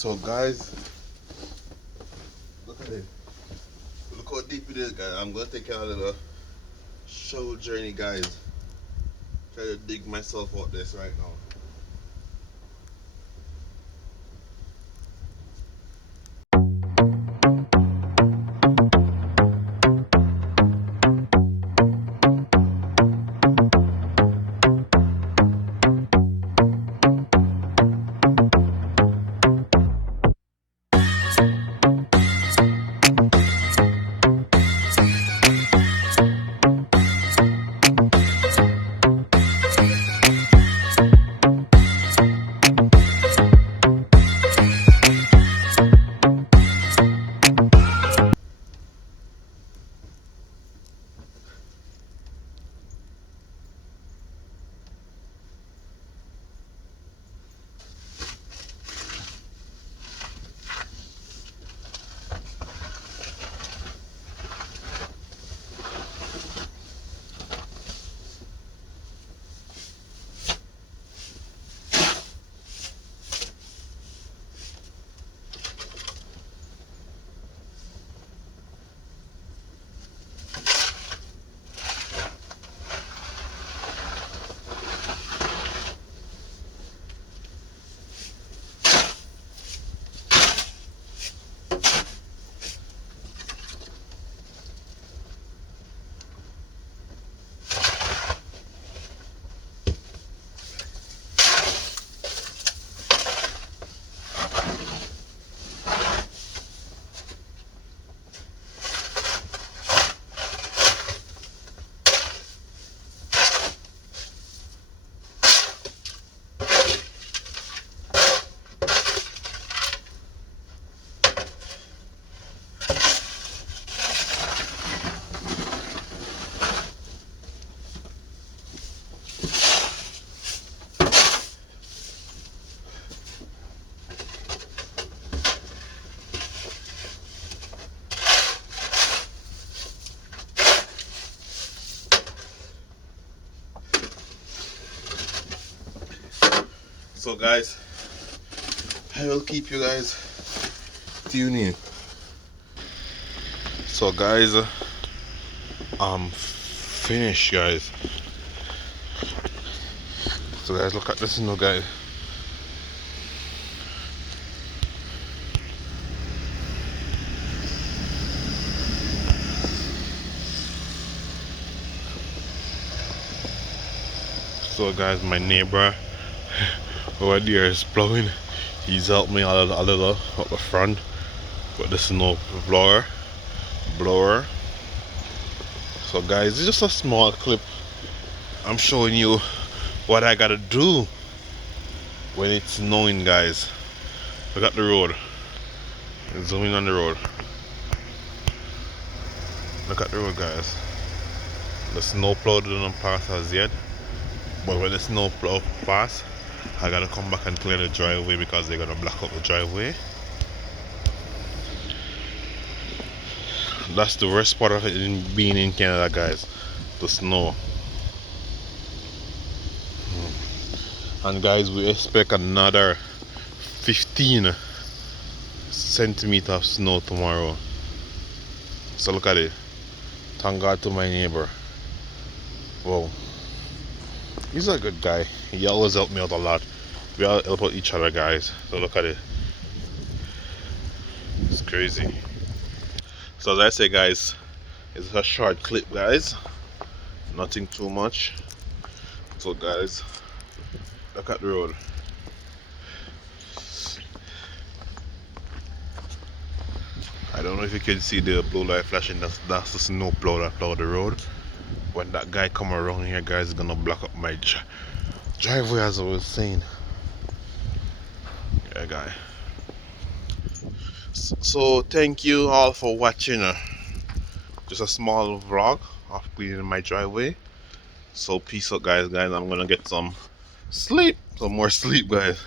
So guys, look at it. Look how deep it is, guys. I'm gonna take a little show journey, guys. Try to dig myself out this right now. So guys, I will keep you guys tuning. So guys, I'm finished, guys. So guys, look at this now, guys. So guys, my neighbor over there is plowing. He's helped me a little up the front with the snow blower. So guys, it's just a small clip. I'm showing you what I gotta do when it's snowing, guys. Look at the road. Zooming on the road. Look at the road, guys. The snow plow didn't pass as yet, but when the snow plow pass, I gotta come back and clear the driveway because they're gonna block up the driveway. That's the worst part of it in being in Canada, guys. The snow. And guys, we expect another 15 centimeters of snow tomorrow. So look at it. Thank God to my neighbor. Whoa. He's a good guy. He always helped me out a lot. We all help out each other, guys. So look at it. It's crazy. So as I say, guys, it's a short clip, guys. Nothing too much. So guys, look at the road. I don't know if you can see the blue light flashing. That's the snow plow that plowed the road. When that guy come around here, guys, is gonna block up my driveway, as I was saying. Yeah, guy. So thank you all for watching. Just a small vlog of cleaning my driveway. So peace out, guys. I'm gonna get some sleep, some more sleep, guys.